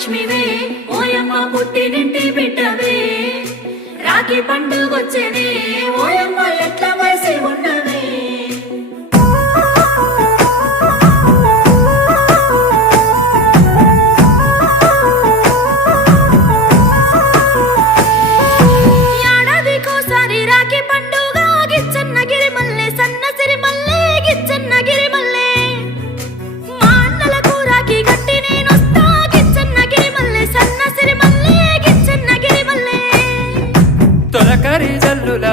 లక్ష్మివే ఓయమ్మ పుట్టినింటి బిడ్డవే రాఖీ పండుగొచ్చెనే ఓయమ్మ ఎట్ల వయసి ఉన్నవే ఏడాదికోసారి రాఖీ పండుగ గిచ్చన్నగిరి మల్లె సన్నసిరి మల్లె గిచ్చన్నగిరి మల్లె మా అన్నలకు రాఖీ గట్టి నేనొస్తా గిచ్చన్నగిరి మల్లె సన్నసిరి మల్లె గిచ్చన్నగిరి మల్లె తొలకరి జల్లుల